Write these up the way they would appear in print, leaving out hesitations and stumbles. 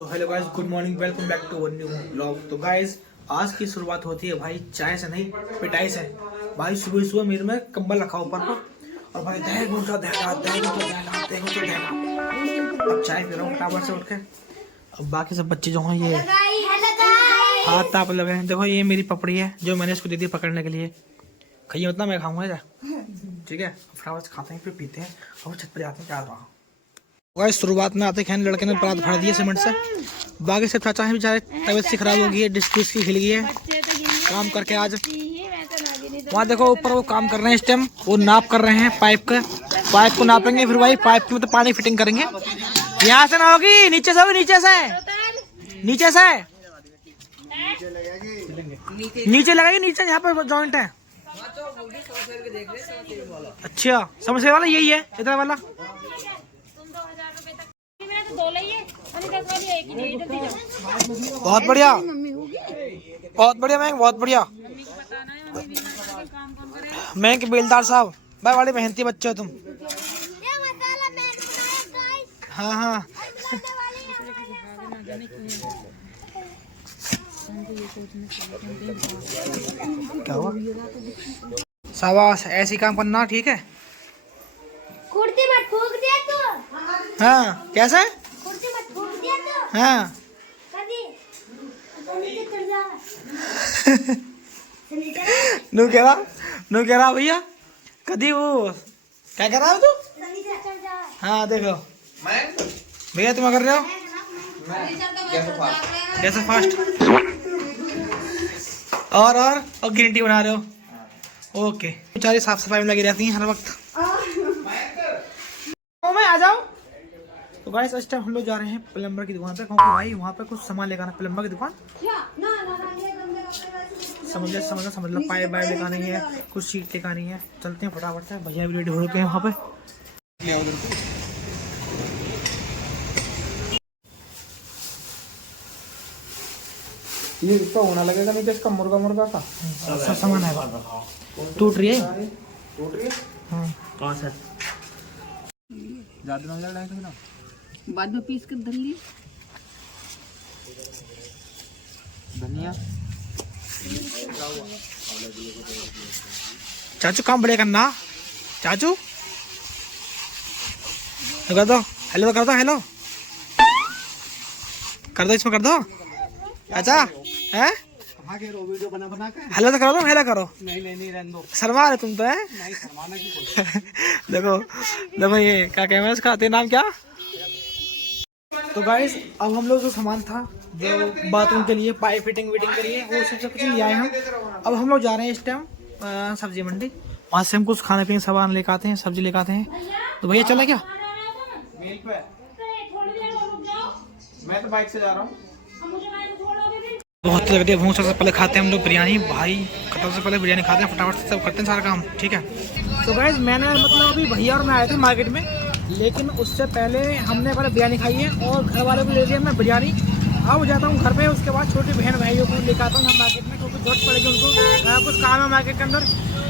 तो hello guys, good morning, welcome back to our new blog. तो guys आज की शुरुआत होती है भाई चाय से नहीं, पिटाई से। भाई सुबह सुबह मेरे में कंबल रखा ऊपर को और भाई दहेगा। अब चाय पी रहा हूँ टावर से उठ के। अब बाकी सब बच्चे जो हैं ये हाथ ताप लगे हैं। देखो ये मेरी पपड़ी है जो मैंने इसको दे दी पकड़ने के लिए। खाइए उतना मैं खाऊंगा, ठीक है। फटाफट से खाते हैं फिर पीते हैं और छत पर जाते हैं। क्या रहा गाइस शुरुआत में आते हैं लड़के ने परात भर दिया सीमेंट से। बाकी सब चाचा है बेचारे, तबीयत सी खराब हो गई है, डिस्क की हिल गई है काम करके आज। वहाँ देखो ऊपर वो काम कर रहे हैं इस टाइम, वो नाप कर रहे हैं पाइप को नापेंगे, फिर भाई पाइप में तो पानी फिटिंग करेंगे। यहाँ से ना होगी, नीचे से होगी, नीचे लगेगी, नीचे यहाँ पर जॉइंट है। अच्छा समोसे वाला यही है, इधर वाला। बहुत बढ़िया, बहुत बढ़िया मैम, बहुत बढ़िया। मैं कि बेलदार साहब भाई बड़े मेहनती बच्चे हो तुम। हाँ हाँ क्या हुआ? शाबाश, ऐसी काम करना, ठीक है। कुर्ती मत फूक दिया तू। हाँ कैसे? कुर्ती मत फूक दिया तू। हाँ कभी नीचे चढ़ जा। नू कह रहा भैया कभी वो क्या कर रहा हो तू? नीचे चढ़ जा। हाँ देखो भैया तुम कर रहे हो कैसे फास्ट और ग्रीन टी बना रहे हो। ओके बेचारी साफ सफाई में लगी रहती हैं हर वक्त। मैं आ जाओ। तो गाइस इस टाइम हम लोग जा रहे हैं प्लम्बर की दुकान पे, क्योंकि भाई वहाँ पे कुछ सामान लेकर आना। प्लम्बर की दुकान समझ लो पाइप वाइप लेकर आनी है, कुछ सीट लेकर आनी है। चलते हैं फटाफट से, भैया भी रेडी हो रखे हैं वहाँ पे। ये तो होना लगेगा नहीं तो इसका मुर्गा का सब सामान है। टूट रही है। कौन सा ज्यादा बाद में पीस कर धनिया चाचू काम बढ़िया करना। चाचू कर दो, हेलो तो कर दो, हेलो कर दो, इसमें कर दो चाचा है। वीडियो बना के हेलो तो करो, तुम हेलो करो। नहीं रहने दो, शर्मा रहे तुम तो है। नहीं शर्माना की कोई। देखो ये क्या कैमरा का तेरा नाम क्या? तो गाइस अब हम लोग जो सामान था जो बाथरूम के लिए पाइप फिटिंग के लिए वो सब कुछ ले आए हम। अब हम लोग जा रहे हैं इस टाइम सब्जी मंडी, वहाँ से हम कुछ खाने पीने सामान लेकर आते हैं, सब्जी लेकर आते हैं। तो भैया चला क्या? मेल पे मैं तो बाइक से जा रहा हूँ। बहुत लग रही है भूख। सबसे पहले खाते हैं हम लोग बिरयानी। भाई खत्म से पहले बिरयानी खाते हैं, फटाफट से सब करते हैं सारा काम, ठीक है। तो गाइस मैंने मतलब अभी भैया और मैं आए थे मार्केट में, लेकिन उससे पहले हमने पहले बिरयानी खाई है और घर वालों को ले लिया मैं बिरयानी। अब जाता हूँ घर पे, उसके बाद छोटी बहन भाइयों को लेकर आता हूँ यहाँ मार्केट में, क्योंकि जरूरत पड़ेगी उनको, कुछ काम है मार्केट के अंदर।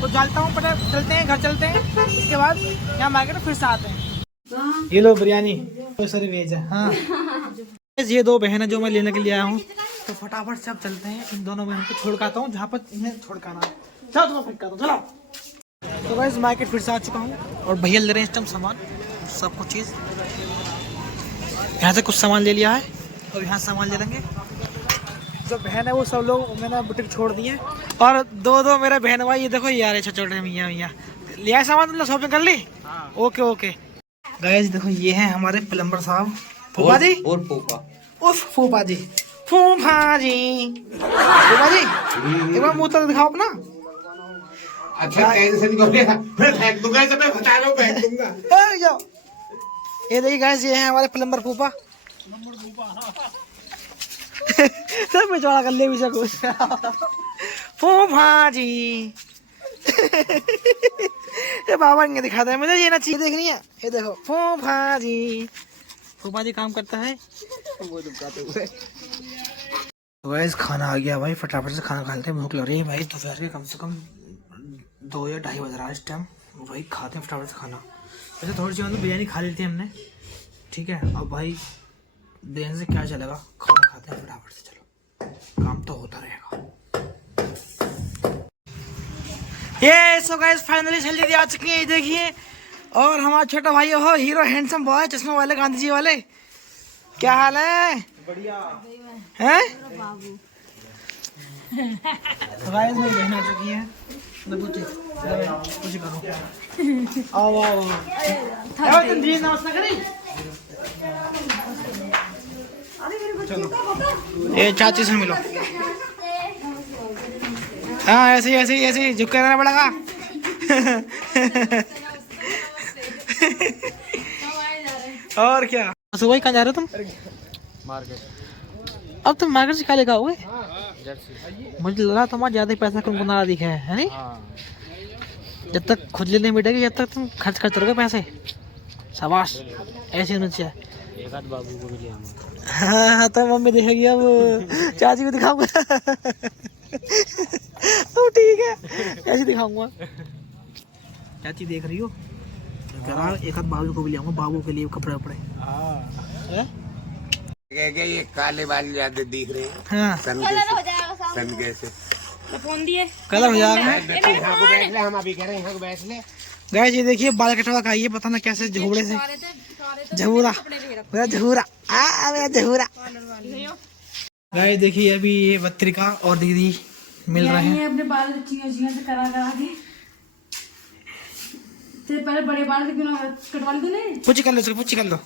तो जाता हूँ, पहले चलते हैं घर, चलते हैं, उसके बाद यहाँ मार्केट में फिर से आते हैं। ये लो बिरयानी, सॉरी वेज है। हाँ ये दो बहन है जो मैं लेने के लिए आया हूँ। तो फटाफट से अब चलते हैं, इन दोनों बहनों को छोड़ आता हूँ जहाँ पर इन्हें छोड़ कर आना है। चलो तुम्हें फिर करता हूँ, चलो। तो गाइस मार्केट फिर से आ चुका हूँ और भैया ले रहे हैं इस टाइम सामान, सब कुछ चीज़। यहाँ से कुछ सामान ले लिया है और यहाँ सामान ले लेंगे। जो बहन है वो सब लोग मैंने बुटीक छोड़ दिए और दो मेरे बहन भाई ये देखो यार छोटे मियाँ लिया सामान, तुमने शॉपिंग कर ली? ओके गाइस देखो ये हैं हमारे प्लम्बर साहब, फूफा जी और फूफा जी एक बार मुँह तो दिखाओ अपना। अच्छा कैसे निकलेगा? मैं फेंक दूंगा इसे, मैं बता रहा हूँ फेंक दूंगा। ये देखिए गाइस ये है हमारे प्लम्बर फूफा। सब में चौड़ा कर ले भी कुछ। फूफा जी ये बाबा ने दिखाता है मुझे, ये ना चीज देखनी है। ये देखो फूफा जी काम करता है वो दुकाते हुए। तो गाइस खाना आ गया भाई, फटाफट से खाना खा लेते हैं, भूख लग रही है भाई। दोपहर के कम से कम 2 या 2:30 बज रहा है इस टाइम। वही खाते हैं फटाफट से खाना। वैसे थोड़ी सी मतलब बिरयानी खा ली थी हमने, ठीक है। अब भाई देने से क्या चलेगा, खाना खाते हैं फटाफट से, चलो काम तो होता रहेगा। ये सो गाइस फाइनली जल्दी आ चुकी है, देखिए। और हमारा छोटा भाई हो हीरो हैंडसम बॉय, चश्मा वाले, गांधी जी वाले। क्या हाल है? बढ़िया है। तो गाइस मेरी बहन आ चुकी है, कुछ करो। आओ आओ तुम जी नमस्ते करें। चलो ये चाची से मिलो। हाँ ऐसे ऐसे ऐसे झुक के रहना पड़ेगा। और क्या सुबह कहाँ जा रहे हो तुम? मार्केट। अब तुम मार्केट से क्या लेकर आओगे? मुझे लगा तुम्हारा ज्यादा पैसा कुनकुना दिखा है नहीं? जब तक खुद लेने मिलेगी जब तक तुम खर्च करते रहोगे पैसे। शाबाश, ऐसे होना चाहिए। एक आध बाबू को भी ले आऊंगा। हाँ तो मम्मी देखेगी, अब चाची को दिखाऊंगा। तो ठीक है, ऐसे दिखाऊंगा। चाची देख रही हो, एक आध बाबू को भी ले आऊंगा, बाबू के लिए कपड़े वपड़े। ये काले बाल ज्यादा दिख रहे हैं। हाँ सन कैसे फोन दिए कलर हो जाएगा। यहाँ को बैठ ले, हम अभी कह रहे हैं यहाँ को बैठ ले। गाइस ये देखिए बाल कटवा खाइए, पता ना कैसे झूड़े से झूरा मेरा झूरा मेरा झूरा। गाइस देखिए अभी ये पत्रिका और दीदी मिल रहे हैं। अपने बाल चिंगा से करा के तेरे पहले बड़े बाल से क्यों ना कटवा लेते नहीं? पूछ कर लो, चलो पूछ कर लो।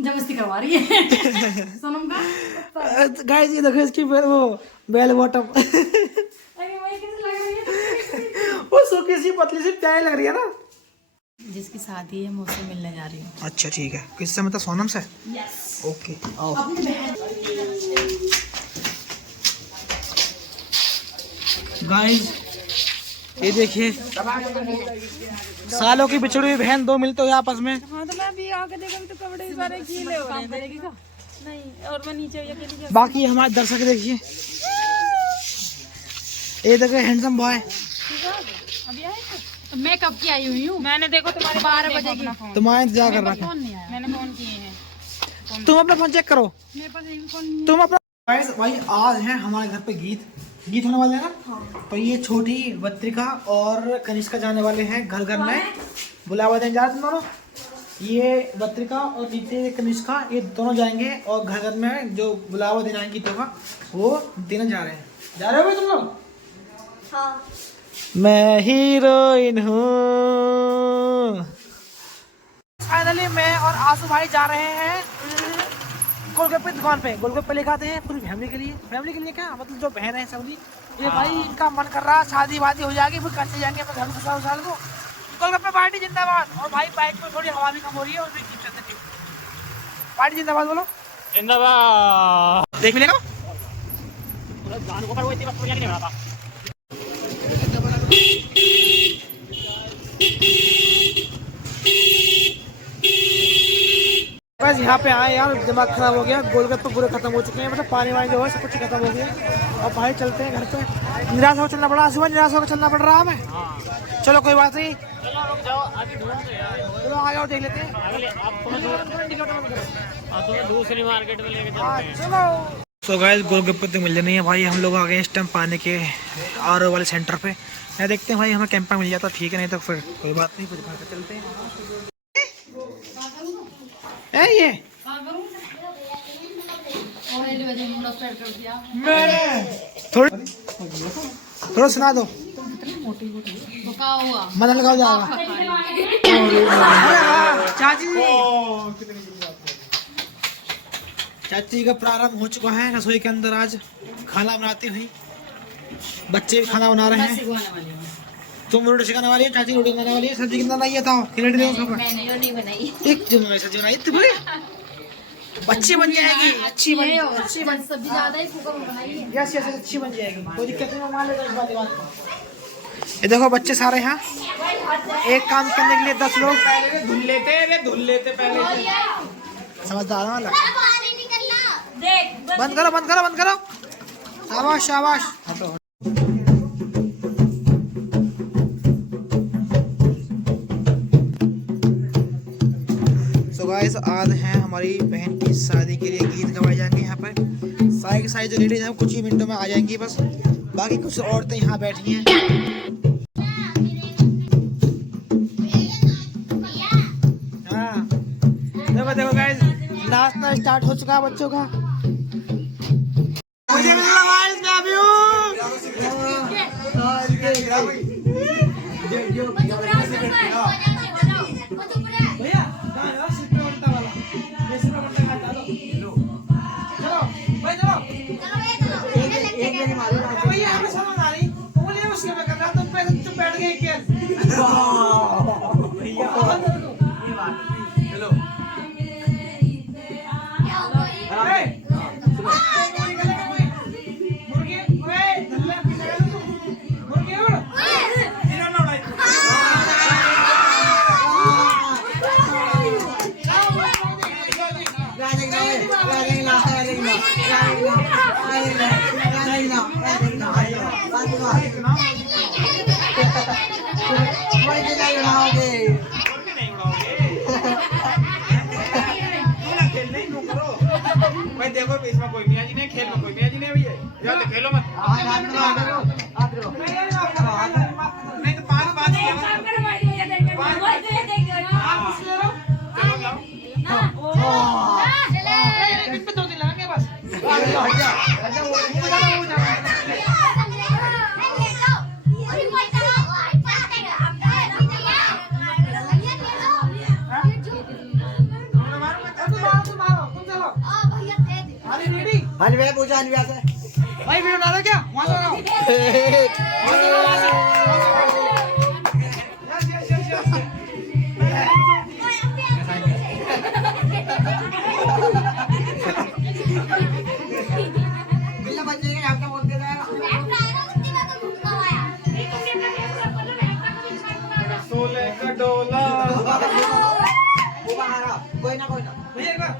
जबरदस्ती करवा रही है सोनम का। गाइस ये देखो इसकी वो बेल बॉटम। अरे वही कैसे लग रही है? वो सूखी सी पतली सी प्यारी लग रही है ना। जिसकी शादी है मैं उससे मिलने जा रही हूँ। अच्छा ठीक है, किससे? मतलब सोनम से। यस ओके आओ। गाइस ये देखिए सालों की बिछड़ी हुई बहन दो मिलते हुए आपस में। हाँ तो मैं अभी आके देखा तो कपड़े सारे गीले हो रहे हैं। नहीं और मैं नीचे अकेली बाकी हमारे दर्शक देखिए, ये देखो हैंडसम बॉय। अभी आए मैं कब की आई हुई हूँ? मैंने देखो तुम्हारे 12 बजे की तुम्हारा इंतजार कर रहा था। फोन नहीं आया। मैंने फोन किए हैं। तुम अपना फोन चेक करो। मेरे पास एक फोन। तुम अपना भाई आज है हमारे घर पे गीत होने वाले हैं ना। हाँ। तो ये छोटी पत्रिका और कनिष्का जाने वाले हैं घर घर में बुलावा देने जा रहे तुम दोनों। ये पत्रिका और नीचे कनिष्का ये दोनों जाएंगे और घर घर में जो बुलावा देना है गीतों का वो देने जा रहे हैं। जा रहे हो भाई तुम लोग? हाँ मैं हीरोइन हूँ। फाइनली मैं और आंसू भाई जा रहे हैं गोलगप्पे दुकान पे। गोलगप्पे लेके आते हैं पूरी फैमिली के लिए। फैमिली के लिए क्या मतलब जो बहन है सभी। ये भाई इनका मन कर रहा शादी वादी हो जाएगी फिर कैसे जाएंगे अपने घर ससुराल साल को। गोलगप्पे पार्टी जिंदाबाद। और भाई बाइक में थोड़ी हवा भी कम हो रही है और पार्टी जिंदाबाद बोलो। जिंदाबाद। देख मिलेगा बस यहाँ पे आए यार, दिमाग खराब हो गया। गोलगप्पे पूरे खत्म हो चुके हैं, मतलब पानी वानी जो है सब कुछ खत्म हो गया। और भाई चलते हैं घर पे। निराश होकर चलना पड़ा, सुबह निराश होकर चलना पड़ रहा हमें। चलो कोई बात नहीं, चलो आगे और देख लेते हैं। दूसरी मार्केट में लेके चलो। तो गाइस गोलगप्पे तो मिल नहीं है भाई, हम लोग आ गए इस टाइम पानी के आर वाले सेंटर पे। यहाँ देखते हैं भाई हमें कैंपा मिल जाता ठीक है, नहीं तो फिर कोई बात नहीं, कुछ घर पे चलते हैं। ये थोड़ा सुना दो, मन लगाओ जाएगा। चाची का प्रारंभ हो चुका है रसोई के अंदर। आज खाना बनाती हुई बच्चे भी खाना बना रहे हैं। तुम रोटी सिखाने वाली है, चाची रोटी बनाने वाली है। सब्जी कितना बनाई है? मैंने रोटी बनाई। एक जो सब्जी बनाई तुम्हें अच्छी बन जाएगी। अच्छी बन सब्जी ज्यादा ही कुकर में बनाई है। यस यस अच्छी बन जाएगी, कोई दिक्कत नहीं, मान लेगा इस बात को। ये देखो बच्चे सारे यहाँ एक काम करने के लिए 10 लोग धुल लेते पहले। समझदार वाला। बंद करो बंद करो बंद करो। शाबाश शाबाश। सो गाइस गाइस आज हैं हमारी बहन की शादी के लिए गीत गवाए जाएंगे यहाँ पर। सारी की सारी जो लेडीज हैं कुछ ही मिनटों में आ जाएंगी बस, बाकी कुछ औरतें यहाँ बैठी हैं। हाँ देखो देखो गाइस नाचना स्टार्ट हो चुका है बच्चों का। मुझे मिल रहा है इसमें अभी भैया भाई देखो इसमें कोई मियाँ जी नहीं, खेल में कोई मियाँ जी नहीं भैया, या तो खेलो मत। नहीं तो पाँच पाँच भाई वीडियो डालो क्या वहाँ से लगाओ। सोले का डोला कोई ना भैया एक बार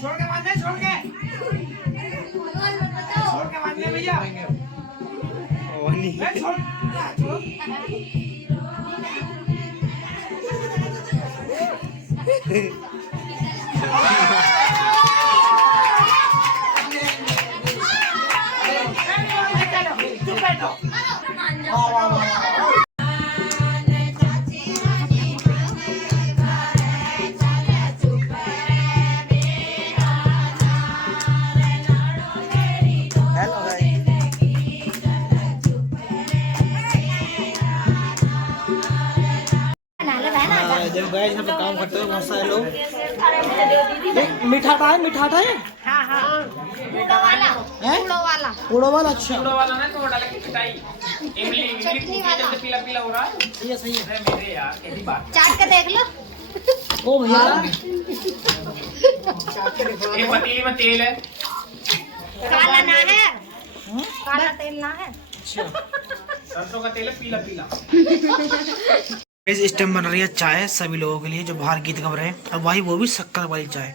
छोड़ के मारने भैया जब गए यहाँ पे काम करते हैं बहुत सारे लोग। मीठा है उड़ो वाला अच्छा वाला ना तो डाले की खटाई इमली जब पीला पीला हो रहा है। सही है मेरे यार कैसी बात। चाट के देख लो। ओ भैया एक पतीली में तेल है, काला ना है, काला तेल ना है। सरसों का तेल है पीला पीला। इस टाइम बन रही है चाय सभी लोगों के लिए जो बाहर गीत गा रहे हैं, और भाई वो भी शक्कर वाली चाय।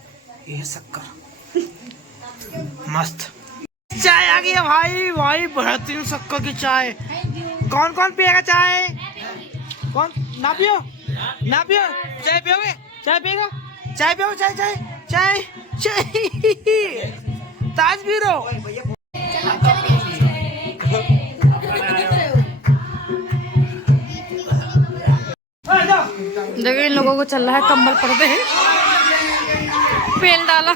ये है शक्कर मस्त चाय आ गई है भाई बेहतरीन शक्कर की चाय। कौन कौन पिएगा चाय? कौन ना पियो चाय पियोगे? चाय पिएगा? चाय पियो चाय ताज पी रो। देखो इन लोगों को चल रहा है कंबल पड़ते हैं, पेल डाला।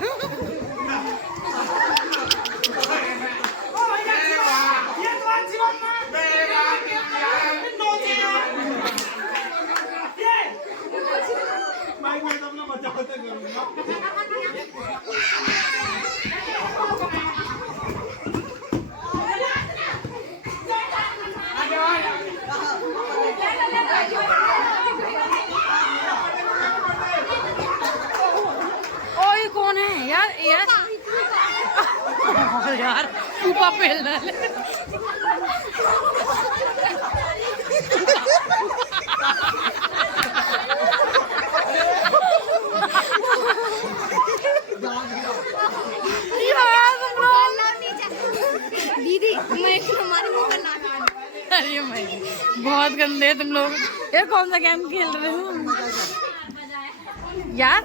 कौन है यार यार ऊपर पेल डाले। यार बहुत गंदे तुम लोग। ये कौन सा गेम खेल रहे हो यार?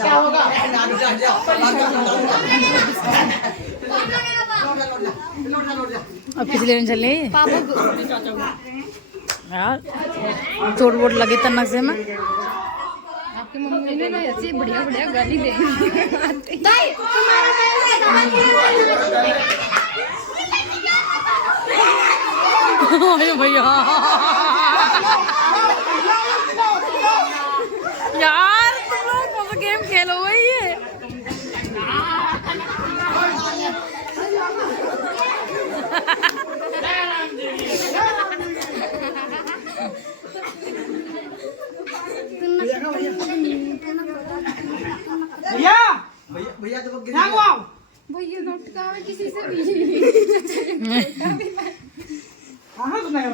क्या होगा? अब किस लेने चले यार? चोट वोट लगी तनक से में। आपकी मम्मी ने ना ऐसी बढ़िया बढ़िया गाली दे। भैया यार तुम लोग कौन सा गेम खेलो भाई ये? भैया भैया तो क्या हुआ? भैया लौटका किसी से भी। कहाँ सुना है?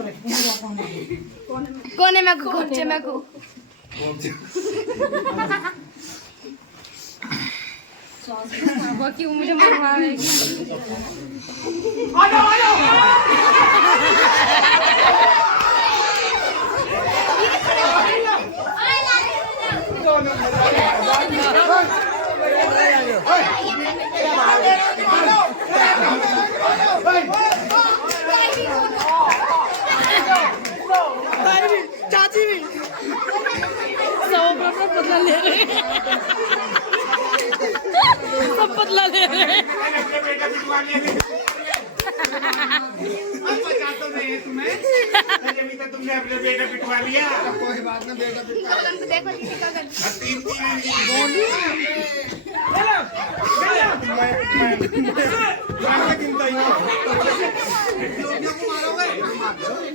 कोने में को, कोने में को। वो क्यों मुझे मरवा रहे हैं? आ जाओ आ जाओ। चाची भी सब बदला ले रहे हैं। सब बदला ले रहे हैं। तुमने अपने बेटा पिटवा लिया। कोई बात ना, बेटा पिटवा देखो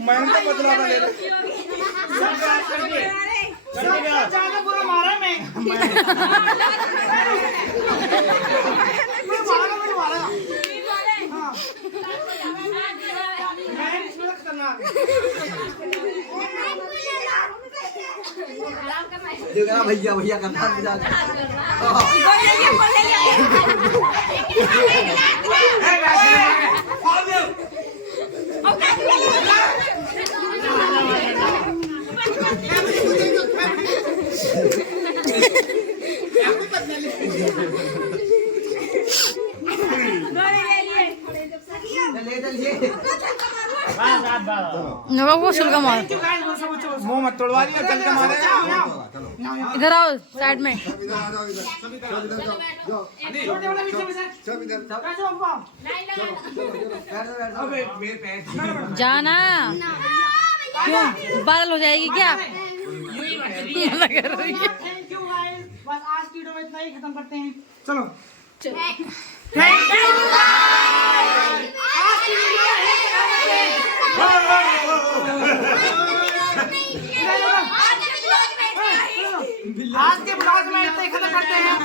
मैं तो बदला ले ज्यादा बुरा मारा मैं। देखना भैया भैया करना वो सुलगा मार। मुंह मत तोड़वा लिया, चल के मारे। इधर आओ साइड में। जाना क्यों? वायरल हो जाएगी क्या? लग रही है। थैंक यू गाइस, बस आज की वीडियो में इतना ही खत्म करते हैं। चलो आज के ब्लॉग में इतना ही खत्म करते हैं।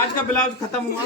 आज का ब्लाउज खत्म हुआ।